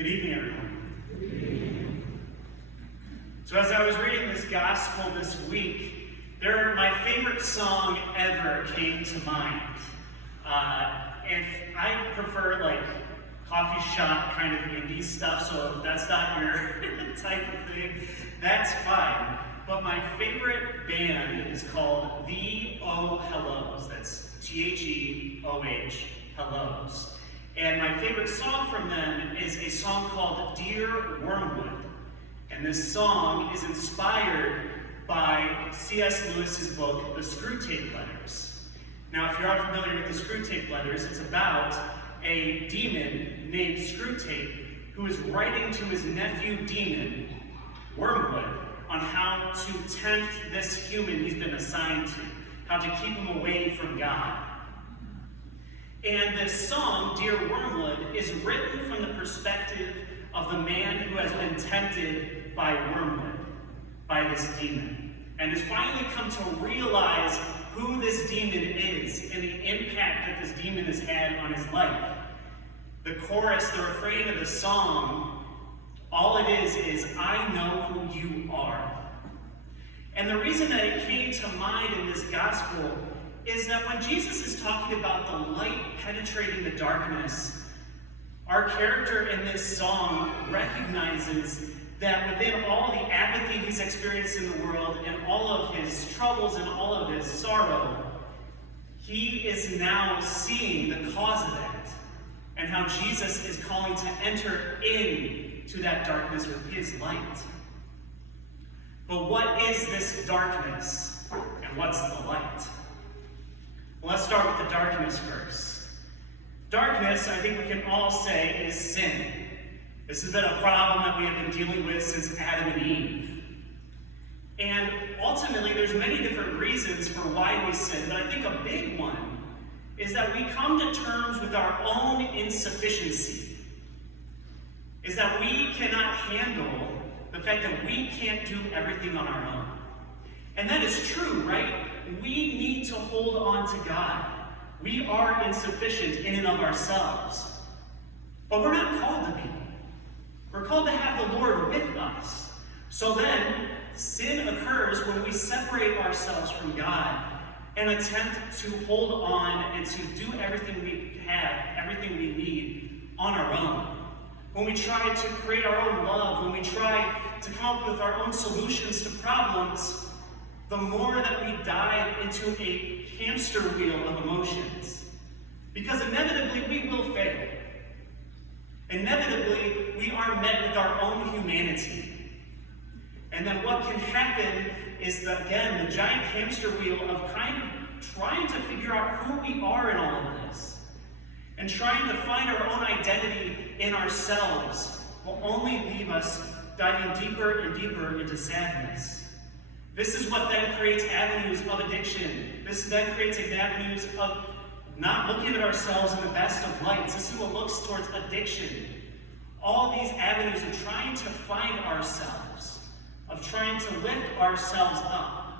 Good evening, everyone. Good evening. So as I was reading this gospel this week, my favorite song ever came to mind. If I prefer like coffee shop kind of indie stuff, so if that's not your type of thing, that's fine. But my favorite band is called The Oh Hellos. That's T-H-E-O-H, Hellos. And my favorite song from them is a song called Dear Wormwood. And this song is inspired by C.S. Lewis's book, The Screwtape Letters. Now, if you're unfamiliar with the Screwtape Letters, it's about a demon named Screwtape who is writing to his nephew demon, Wormwood, on how to tempt this human he's been assigned to, how to keep him away from God. And this song, Dear Wormwood, is written from the perspective of the man who has been tempted by wormwood, by this demon, and has finally come to realize who this demon is and the impact that this demon has had on his life. The chorus, the refrain of the song, all it is I know who you are. And the reason that it came to mind in this gospel is that when Jesus is talking about the light penetrating the darkness, our character in this song recognizes that within all the apathy he's experienced in the world and all of his troubles and all of his sorrow, he is now seeing the cause of that and how Jesus is calling to enter into that darkness with his light. But what is this darkness and what's the light? Well, let's start with the darkness first. Darkness, I think we can all say, is sin. This has been a problem that we have been dealing with since Adam and Eve. And ultimately, there's many different reasons for why we sin, but I think a big one is that we come to terms with our own insufficiency. Is that we cannot handle the fact that we can't do everything on our own. And that is true, right? We need to hold on to God. We are insufficient in and of ourselves. But we're not called to be. We're called to have the Lord with us. So then, sin occurs when we separate ourselves from God and attempt to hold on and to do everything we have, everything we need on our own. When we try to create our own love, when we try to come up with our own solutions to problems, the more that we dive into a hamster wheel of emotions. Because inevitably we will fail. Inevitably we are met with our own humanity. And then what can happen is, the giant hamster wheel of kind of trying to figure out who we are in all of this. And trying to find our own identity in ourselves will only leave us diving deeper and deeper into sadness. This is what then creates avenues of addiction. This then creates avenues of not looking at ourselves in the best of lights. This is what looks towards addiction. All these avenues of trying to find ourselves, of trying to lift ourselves up.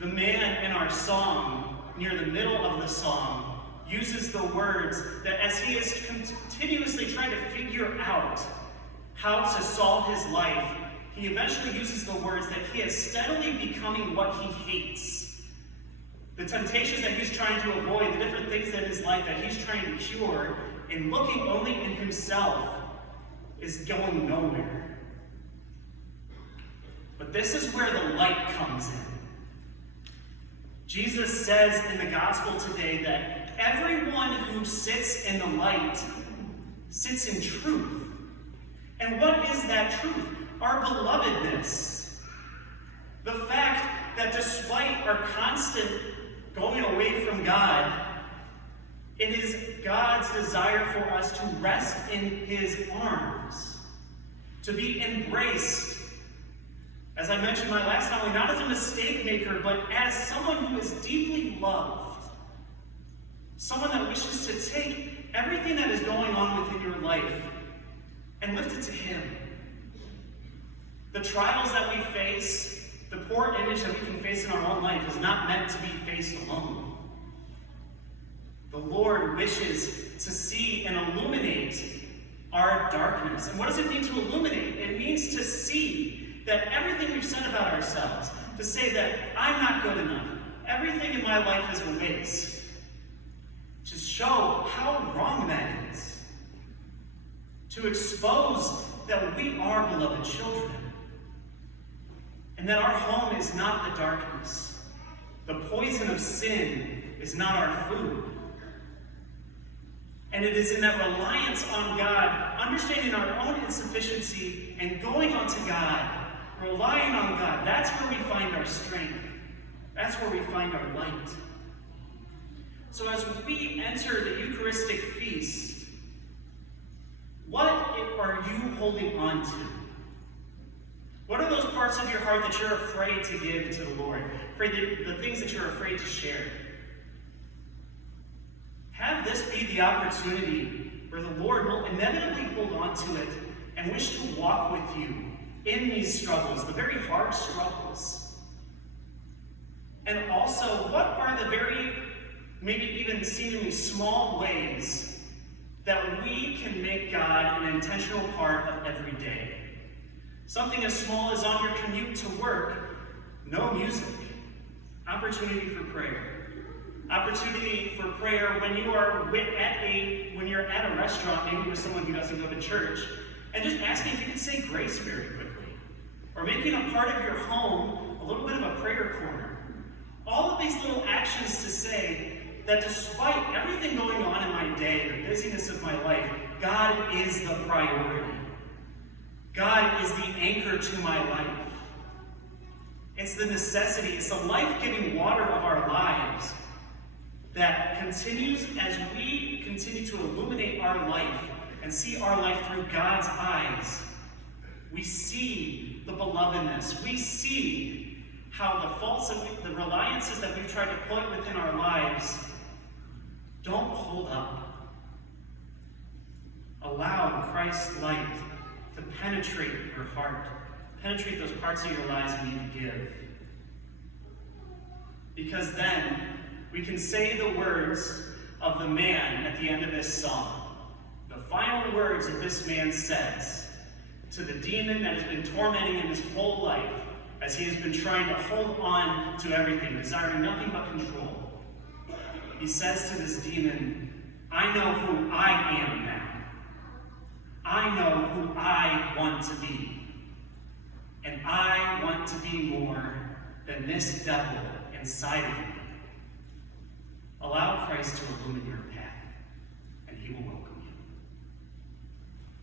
The man in our song, near the middle of the song, uses the words that as he is continuously trying to figure out how to solve his life, he eventually uses the words that he is steadily becoming what he hates. The temptations that he's trying to avoid, the different things in his life that he's trying to cure, and looking only in himself is going nowhere. But this is where the light comes in. Jesus says in the gospel today that everyone who sits in the light sits in truth. And what is that truth? Our belovedness. The fact that despite our constant going away from God, it is God's desire for us to rest in his arms, to be embraced. As I mentioned my last homily, not as a mistake maker, but as someone who is deeply loved. Someone that wishes to take everything that is going on within your life and lift it to him. The trials that we face, the poor image that we can face in our own life is not meant to be faced alone. The Lord wishes to see and illuminate our darkness. And what does it mean to illuminate? It means to see that everything we've said about ourselves, to say that I'm not good enough, everything in my life is a waste, to show how wrong that is, to expose that we are beloved children, and that our home is not the darkness. The poison of sin is not our food. And it is in that reliance on God, understanding our own insufficiency, and going onto God, relying on God, that's where we find our strength. That's where we find our light. So as we enter the Eucharistic feast, what are you holding on to? What are those parts of your heart that you're afraid to give to the Lord? The things that you're afraid to share? Have this be the opportunity where the Lord will inevitably hold on to it and wish to walk with you in these struggles, the very hard struggles. And also, what are the very, maybe even seemingly small ways that we can make God an intentional part of every day? Something as small as on your commute to work, no music. Opportunity for prayer. Opportunity for prayer when you are when you're at a restaurant, maybe with someone who doesn't go to church, and just asking if you can say grace very quickly. Or making a part of your home a little bit of a prayer corner. All of these little actions to say that despite everything going on in my day, the busyness of my life, God is the priority. God is the anchor to my life. It's the necessity, it's the life-giving water of our lives that continues as we continue to illuminate our life and see our life through God's eyes. We see the belovedness. We see how the faults and the reliances that we've tried to put within our lives don't hold up. Allow Christ's light to penetrate your heart, penetrate those parts of your lives you need to give. Because then we can say the words of the man at the end of this song. The final words that this man says to the demon that has been tormenting him his whole life as he has been trying to hold on to everything, desiring nothing but control. He says to this demon, I know who I am now. I know who I want to be. And I want to be more than this devil inside of me. Allow Christ to illumine your path, and he will welcome you.